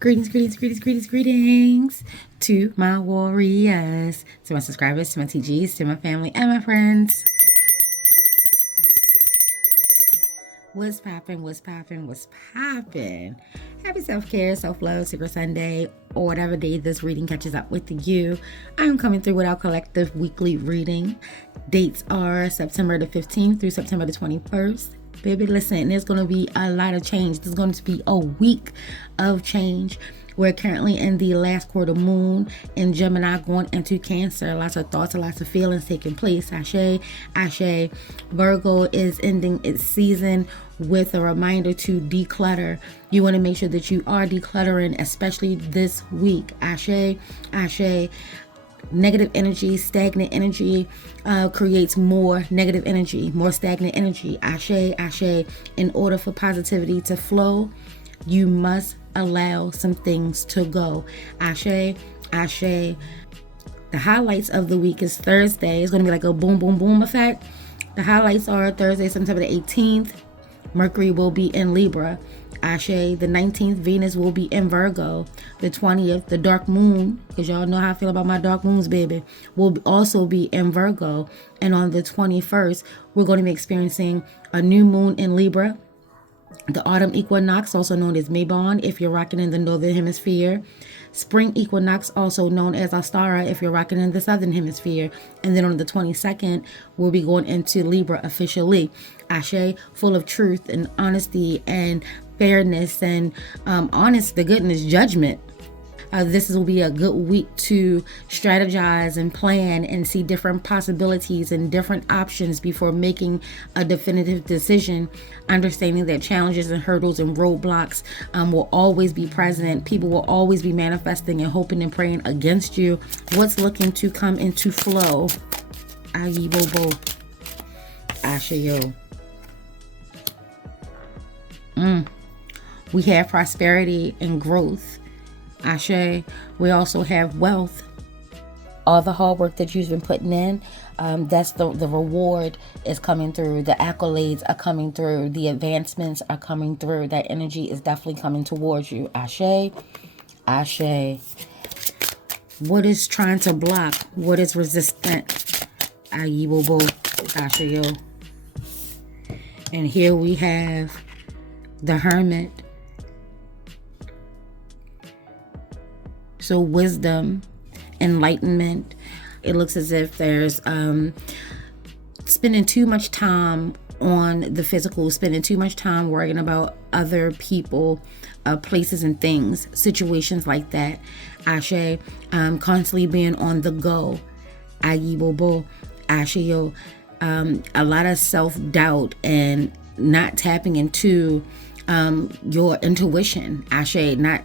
Greetings to my warriors, to my subscribers, to my TGs, to my family, and my friends. What's poppin'? Happy self-care, self-love, Secret Sunday, or whatever day this reading catches up with you. I'm coming through with our collective weekly reading. Dates are September the 15th through September the 21st. Baby, listen, there's going to be a lot of change. There's going to be a week of change. We're currently in the last quarter moon in Gemini going into Cancer. Lots of thoughts and lots of feelings taking place. Ashe. Virgo is ending its season with a reminder to declutter. You want to make sure that you are decluttering, especially this week. Ashe. Negative energy, stagnant energy creates more negative energy, more stagnant energy. Ashe. In order for positivity to flow, you must allow some things to go. Ashe. The highlights of the week is Thursday. It's going to be like a boom, boom, boom effect. The highlights are Thursday, September the 18th. Mercury will be in Libra. Ashe. The 19th, Venus will be in Virgo. The 20th, the dark moon, because y'all know how I feel about my dark moons, baby, will also be in Virgo. And on the 21st, we're going to be experiencing a new moon in Libra. The autumn equinox, also known as Mabon, if you're rocking in the northern hemisphere. Spring equinox, also known as Astara, if you're rocking in the southern hemisphere. And then on the 22nd, we'll be going into Libra officially. Ashe, full of truth and honesty and fairness and honest to goodness judgment. This will be a good week to strategize and plan and see different possibilities and different options before making a definitive decision, understanding that challenges and hurdles and roadblocks will always be present. People will always be manifesting and hoping and praying against you. What's looking to come into flow? Ayi Bobo. Ashayo. We have prosperity and growth. Ashe. We also have wealth. All the hard work that you've been putting in, that's the reward is coming through. The accolades are coming through. The advancements are coming through. That energy is definitely coming towards you. Ashe. What is trying to block? What is resistant? Ayibobo. Ashe. And here we have the Hermit. So wisdom, enlightenment. It looks as if there's spending too much time on the physical, spending too much time worrying about other people, places and things, situations like that. Ashe, constantly being on the go. Ayibobo, Asheyo. A lot of self-doubt and not tapping into your intuition. Ashe, not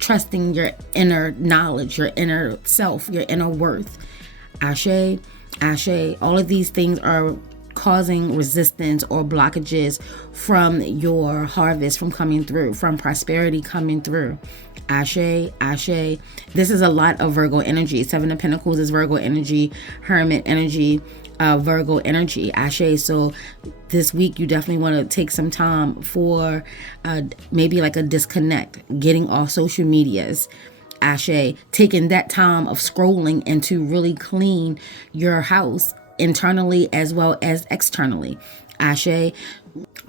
trusting your inner knowledge, your inner self, your inner worth. Ashe. All of these things are causing resistance or blockages from your harvest from coming through, from prosperity coming through. Ashe. This is a lot of Virgo energy. Seven of Pentacles is Virgo energy, Hermit energy, Virgo energy. Ashe. So this week you definitely want to take some time for maybe like a disconnect, getting off social medias. Ashe, taking that time of scrolling and to really clean your house internally as well as externally. Ashe,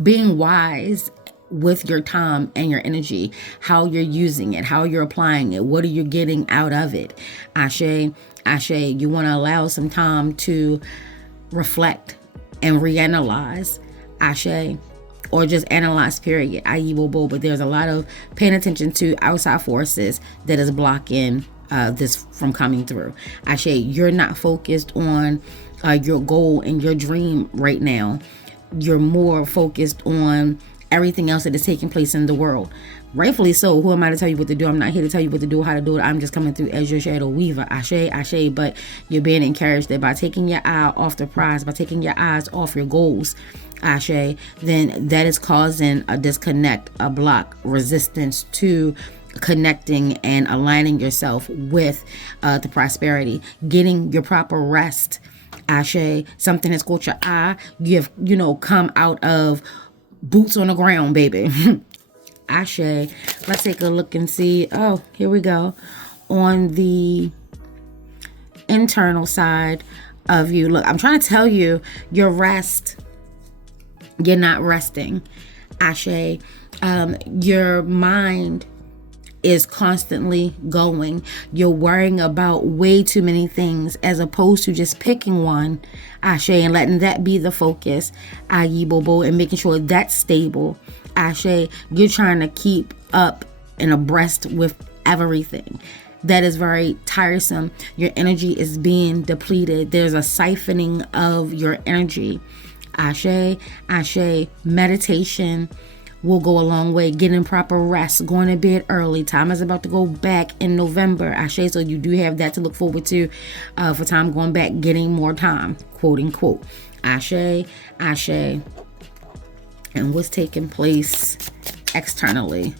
being wise with your time and your energy, how you're using it, how you're applying it, what are you getting out of it. Ashe, you want to allow some time to reflect and reanalyze. Ashe, or just analyze, period. Ayibobo. But there's a lot of paying attention to outside forces that is blocking this from coming through. Ashe, you're not focused on your goal and your dream right now. You're more focused on everything else that is taking place in the world. Rightfully so. Who am I to tell you what to do? I'm not here to tell you what to do or how to do it. I'm just coming through as your shadow weaver. Ashe. But you're being encouraged that by taking your eye off the prize, by taking your eyes off your goals, Ashe, then that is causing a disconnect, a block, resistance to connecting and aligning yourself with the prosperity, getting your proper rest. Ashe, something has caught your eye. You've, come out of boots on the ground, baby. Ashe. Let's take a look and see. Oh, here we go. On the internal side of you. Look, I'm trying to tell you, your rest. You're not resting. Ashe. Your mind is constantly going. You're worrying about way too many things as opposed to just picking one, Ashe, and letting that be the focus, Ayi Bobo, and making sure that's stable. Ashe, you're trying to keep up and abreast with everything. That is very tiresome. Your energy is being depleted. There's a siphoning of your energy. Ashe, Ashe, meditation will go a long way. Getting proper rest, going to bed early. Time is about to go back in November, Ashe, so you do have that to look forward to for time going back, getting more time, quote unquote. Ashe, Ashe. And what's taking place externally?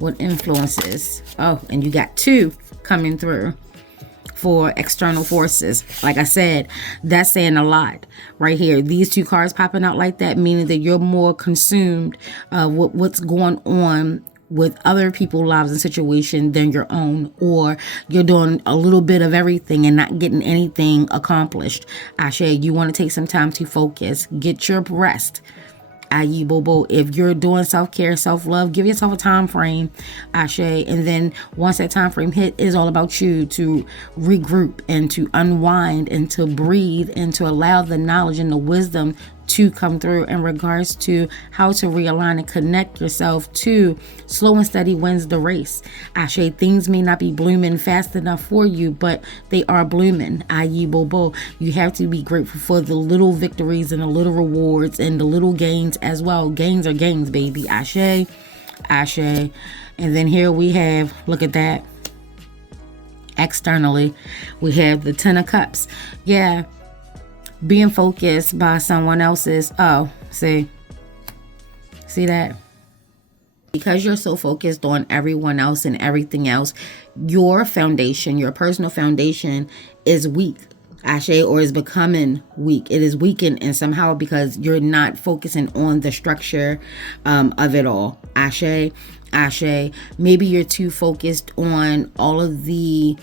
What influences? Oh, and you got 2 coming through for external forces. Like I said, that's saying a lot right here. These 2 cards popping out like that, meaning that you're more consumed with what's going on with other people's lives and situation than your own, or you're doing a little bit of everything and not getting anything accomplished. Ashe, you want to take some time to focus, get your rest. Ayi Bobo, if you're doing self-care, self-love, give yourself a time frame, Ashe, and then once that time frame hit, it is all about you to regroup and to unwind and to breathe and to allow the knowledge and the wisdom to come through in regards to how to realign and connect yourself to slow and steady wins the race. Ashe, things may not be blooming fast enough for you, but they are blooming. Ayi Bobo, you have to be grateful for the little victories and the little rewards and the little gains as well. Gains are gains, baby. Ashe, Ashe. And then here we have, look at that. Externally, we have the 10 of Cups. Yeah. Being focused by someone else's. Oh, see that? Because you're so focused on everyone else and everything else, your foundation, your personal foundation is weak, Ashe, or is becoming weak. It is weakened and somehow because you're not focusing on the structure of it all. Ashe, Ashe. Maybe you're too focused on all of the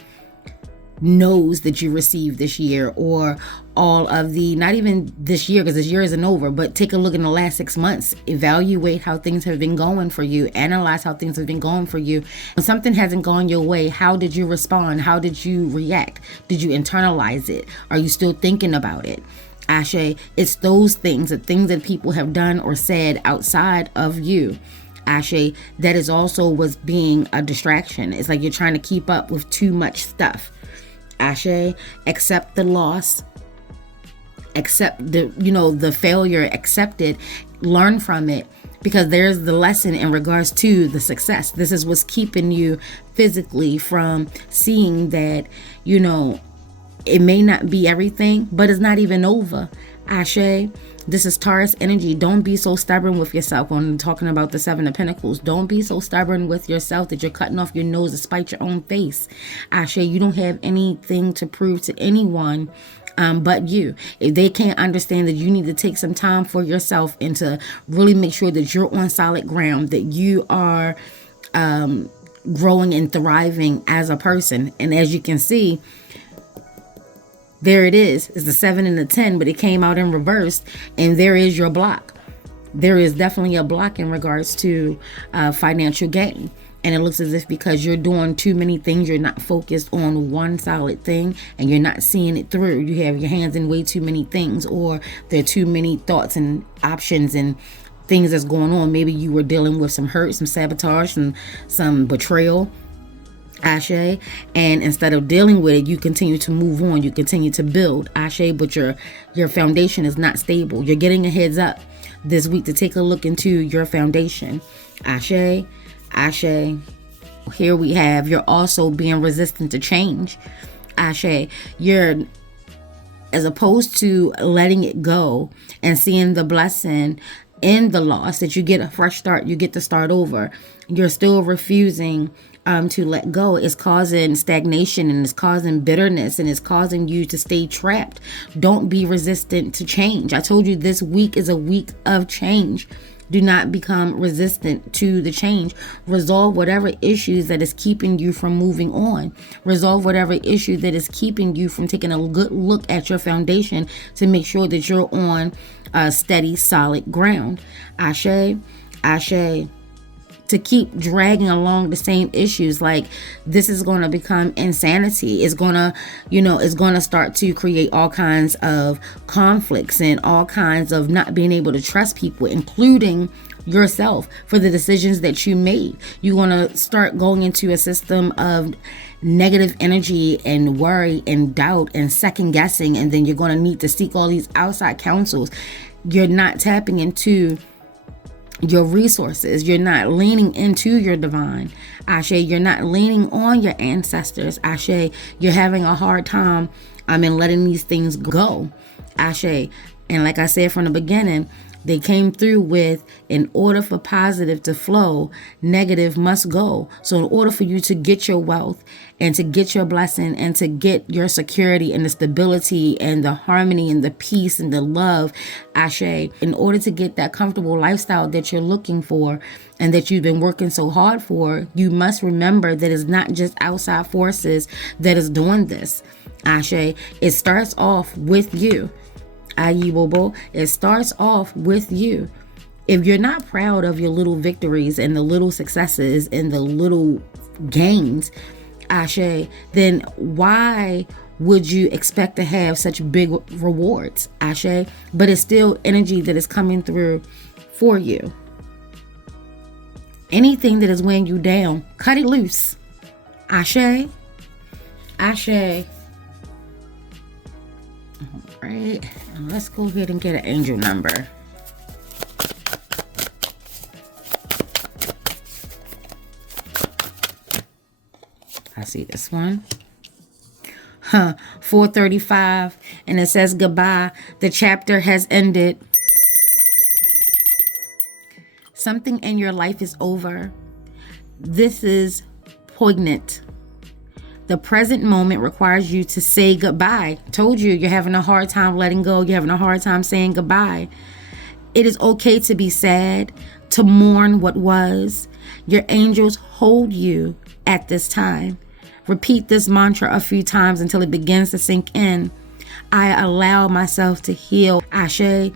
no's that you received this year, or all of the, not even this year because this year isn't over, but take a look in the last 6 months. Evaluate how things have been going for you. Analyze how things have been going for you. When something hasn't gone your way, how did you respond? How did you react? Did you internalize it? Are you still thinking about it? Ashe, it's those things, the things that people have done or said outside of you, Ashe, that is also was being a distraction. It's like you're trying to keep up with too much stuff. Ashe, accept the loss, accept the failure, accept it, learn from it, because there's the lesson in regards to the success. This is what's keeping you physically from seeing that, it may not be everything, but it's not even over. Ashe, this is Taurus energy. Don't be so stubborn with yourself. When I'm talking about the 7 of Pentacles, don't be so stubborn with yourself that you're cutting off your nose to spite your own face. Ashe, you don't have anything to prove to anyone but you. If they can't understand that you need to take some time for yourself and to really make sure that you're on solid ground, that you are growing and thriving as a person. And as you can see, there it is. It's the 7 and the 10, but it came out in reverse. And there is your block. There is definitely a block in regards to financial gain. And it looks as if because you're doing too many things, you're not focused on one solid thing and you're not seeing it through. You have your hands in way too many things, or there are too many thoughts and options and things that's going on. Maybe you were dealing with some hurt, some sabotage, some betrayal. Ashe, and instead of dealing with it, you continue to move on, you continue to build, Ashe, but your foundation is not stable. You're getting a heads up this week to take a look into your foundation. Ashe, Ashe. Here we have, you're also being resistant to change. Ashe, you're, as opposed to letting it go and seeing the blessing in the loss, that you get a fresh start, you get to start over, you're still refusing to let go. Is causing stagnation and it's causing bitterness and it's causing you to stay trapped. Don't be resistant to change. I told you this week is a week of change. Do not become resistant to the change. Resolve whatever issues that is keeping you from moving on. Resolve whatever issue that is keeping you from taking a good look at your foundation to make sure that you're on steady, solid ground. Ashe, ashe. To keep dragging along the same issues, like this is going to become insanity. It's going to, it's going to start to create all kinds of conflicts and all kinds of not being able to trust people, including yourself, for the decisions that you made. You want to start going into a system of negative energy and worry and doubt and second guessing, and then you're going to need to seek all these outside counsels. You're not tapping into your resources. You're not leaning into your divine. Ashe, you're not leaning on your ancestors. Ashe, you're having a hard time in letting these things go. Ashe. And like I said from the beginning, they came through with, in order for positive to flow, negative must go. So in order for you to get your wealth and to get your blessing and to get your security and the stability and the harmony and the peace and the love, Ashe, in order to get that comfortable lifestyle that you're looking for and that you've been working so hard for, you must remember that it's not just outside forces that is doing this. Ashe, it starts off with you. Ayibobo, it starts off with you. If you're not proud of your little victories and the little successes and the little gains, Ashe, then why would you expect to have such big rewards? Ashe, but it's still energy that is coming through for you. Anything that is weighing you down, cut it loose. Ashe, ashe. All right, let's go ahead and get an angel number. I see this one. 435, and it says goodbye. The chapter has ended. Something in your life is over. This is poignant. The present moment requires you to say goodbye. Told you, you're having a hard time letting go. You're having a hard time saying goodbye. It is okay to be sad, to mourn what was. Your angels hold you at this time. Repeat this mantra a few times until it begins to sink in. I allow myself to heal. Ashe,